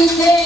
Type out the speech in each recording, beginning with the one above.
Yeah.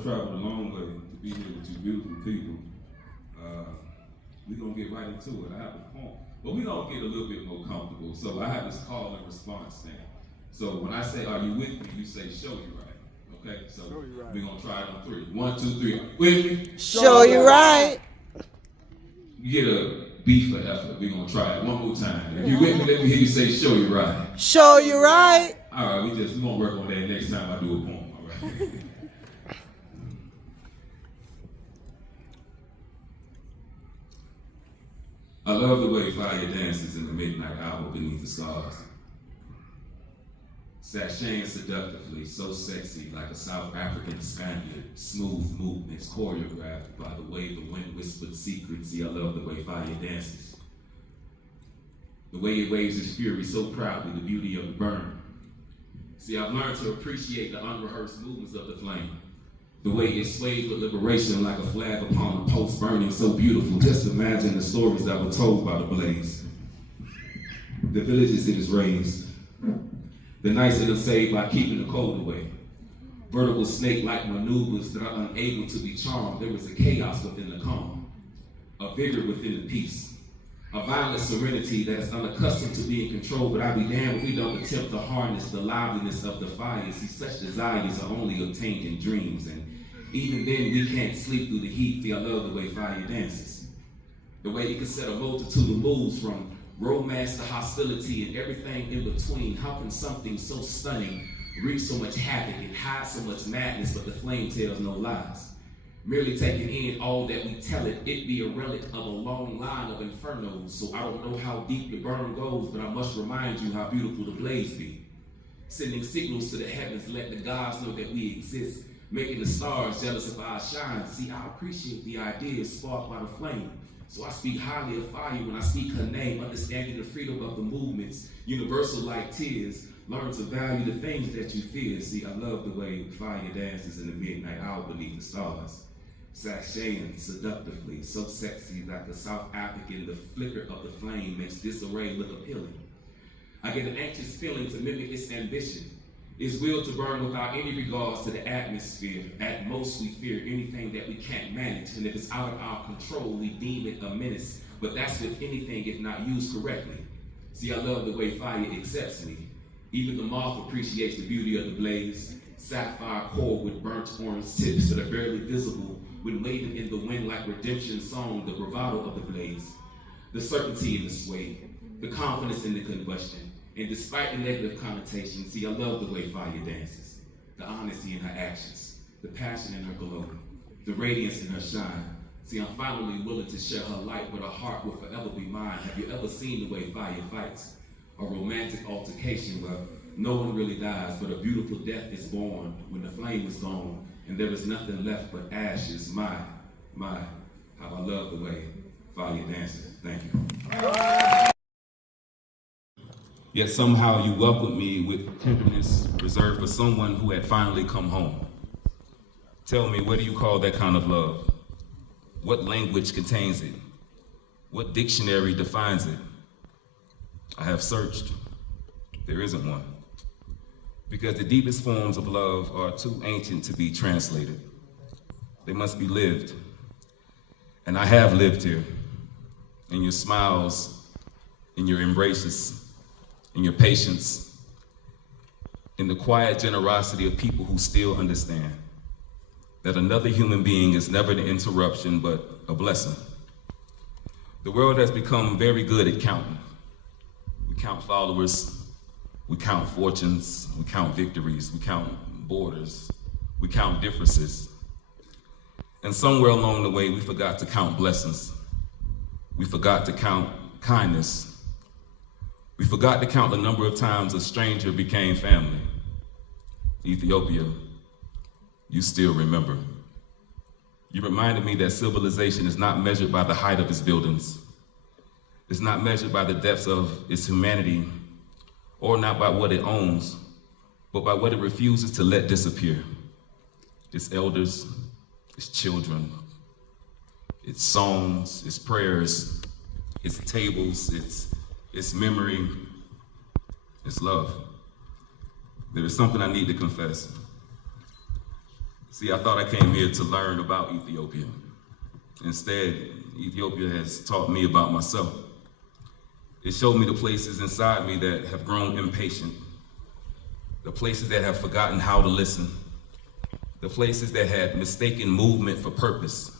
I've traveled a long way to be here with you beautiful people. We're going to get right into it. I have a poem. But we're going to get a little bit more comfortable. So I have this call and response thing. So when I say, are you with me? You say, show you right. Okay? So we're going to try it on 3. 1, 2, 3. With me? Show you right. You get a B for effort. We're going to try it one more time. If you with me, let me hear you say, show you right. Show you right. All right, we're going to work on that next time I do a poem. All right? I love the way fire dances in the midnight hour beneath the stars. Sashaying seductively, so sexy, like a South African Spaniard, smooth movements choreographed by the way the wind whispered secrets. See, I love the way fire dances. The way it waves its fury so proudly, the beauty of the burn. See, I've learned to appreciate the unrehearsed movements of the flame. The way it sways with liberation like a flag upon a post burning so beautiful. Just imagine the stories that were told by the blaze. The villages it has raised. The nights it has saved by keeping the cold away. Vertical snake-like maneuvers that are unable to be charmed. There is a chaos within the calm. A vigor within the peace. A violent serenity that is unaccustomed to being controlled, but I'll be damned if we don't attempt to harness the liveliness of the fire. See, such desires are only obtained in dreams, and even then we can't sleep through the heat. See, I love the way fire dances. The way it can set a multitude of moves from romance to hostility and everything in between. How can something so stunning wreak so much havoc and hide so much madness, but the flame tells no lies? Merely taking in all that we tell it, it be a relic of a long line of infernos. So I don't know how deep the burn goes, but I must remind you how beautiful the blaze be. Sending signals to the heavens, let the gods know that we exist, making the stars jealous of our shine. See, I appreciate the ideas sparked by the flame. So I speak highly of fire when I speak her name, understanding the freedom of the movements, universal like tears. Learn to value the things that you fear. See, I love the way fire dances in the midnight hour beneath the stars. Sashaying seductively, so sexy like a South African, the flicker of the flame makes disarray look appealing. I get an anxious feeling to mimic its ambition, its will to burn without any regards to the atmosphere. At most, we fear anything that we can't manage, and if it's out of our control, we deem it a menace. But that's with anything if not used correctly. See, I love the way fire accepts me. Even the moth appreciates the beauty of the blaze. Sapphire core with burnt orange tips that are barely visible when waving in the wind like redemption song, the bravado of the blaze. The certainty in the sway, the confidence in the combustion. And despite the negative connotation, see, I love the way fire dances. The honesty in her actions, the passion in her glow, the radiance in her shine. See, I'm finally willing to share her light, but her heart will forever be mine. Have you ever seen the way fire fights? A romantic altercation where no one really dies, but a beautiful death is born when the flame is gone and there is nothing left but ashes. My, how I love the way fire dances. Thank you. Yet somehow you welcomed me with tenderness reserved for someone who had finally come home. Tell me, what do you call that kind of love? What language contains it? What dictionary defines it? I have searched. There isn't one. Because the deepest forms of love are too ancient to be translated. They must be lived. And I have lived here, in your smiles, in your embraces, in your patience, in the quiet generosity of people who still understand that another human being is never an interruption, but a blessing. The world has become very good at counting. We count followers, we count fortunes, we count victories, we count borders, we count differences. And somewhere along the way, we forgot to count blessings. We forgot to count kindness. We forgot to count the number of times a stranger became family. Ethiopia, you still remember. You reminded me that civilization is not measured by the height of its buildings. It's not measured by the depths of its humanity, or not by what it owns, but by what it refuses to let disappear. Its elders, its children, its songs, its prayers, its tables, its memory, its love. There is something I need to confess. See, I thought I came here to learn about Ethiopia. Instead, Ethiopia has taught me about myself. It showed me the places inside me that have grown impatient, the places that have forgotten how to listen, the places that had mistaken movement for purpose,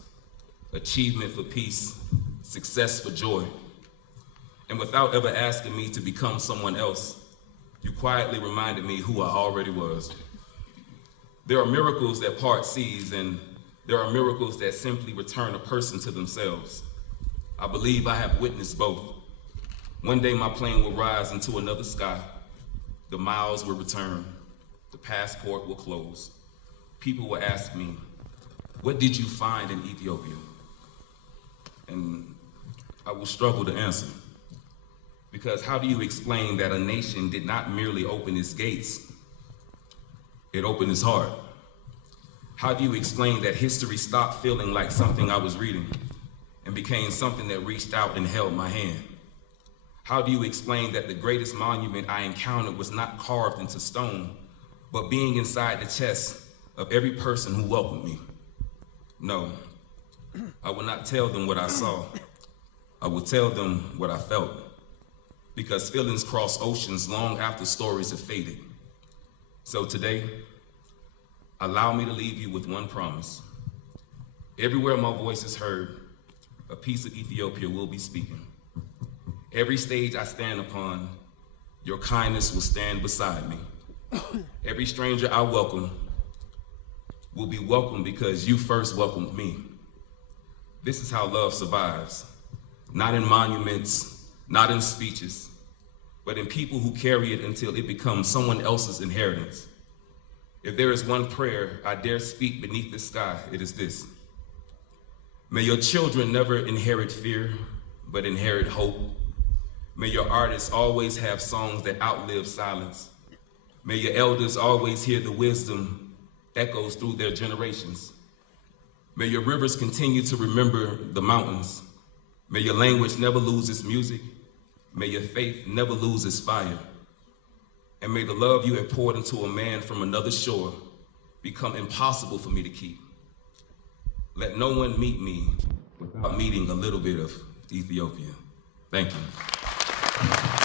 achievement for peace, success for joy. And without ever asking me to become someone else, you quietly reminded me who I already was. There are miracles that part seas, and there are miracles that simply return a person to themselves. I believe I have witnessed both. One day my plane will rise into another sky. The miles will return. The passport will close. People will ask me, what did you find in Ethiopia? And I will struggle to answer. Because how do you explain that a nation did not merely open its gates, it opened its heart? How do you explain that history stopped feeling like something I was reading and became something that reached out and held my hand? How do you explain that the greatest monument I encountered was not carved into stone, but being inside the chest of every person who welcomed me? No, I will not tell them what I saw. I will tell them what I felt. Because feelings cross oceans long after stories have faded. So today, allow me to leave you with one promise. Everywhere my voice is heard, a piece of Ethiopia will be speaking. Every stage I stand upon, your kindness will stand beside me. Every stranger I welcome will be welcomed because you first welcomed me. This is how love survives. Not in monuments, not in speeches, but in people who carry it until it becomes someone else's inheritance. If there is one prayer I dare speak beneath the sky, it is this. May your children never inherit fear, but inherit hope. May your artists always have songs that outlive silence. May your elders always hear the wisdom echoes through their generations. May your rivers continue to remember the mountains. May your language never lose its music. May your faith never lose its fire. And may the love you have poured into a man from another shore become impossible for me to keep. Let no one meet me without meeting a little bit of Ethiopia. Thank you.